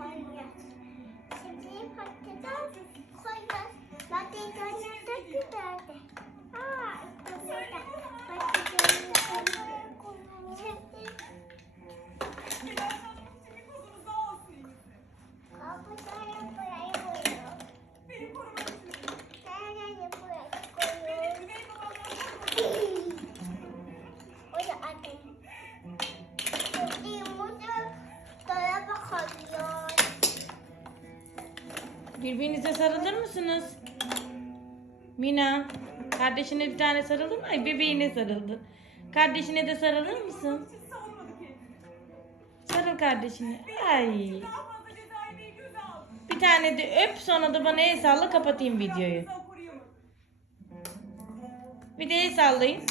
koymuyoruz. Şimdi patates koyuyoruz. Patates de güzeldi. Birbirinize sarılır mısınız? Mina, kardeşine bir tane sarılır mı? Ay bebeğine sarıldı. Kardeşine de sarılır mısın? Sarıl kardeşine. Ay. Bir tane de öp sonra da bana el salla kapatayım videoyu. Bir de el sallayın.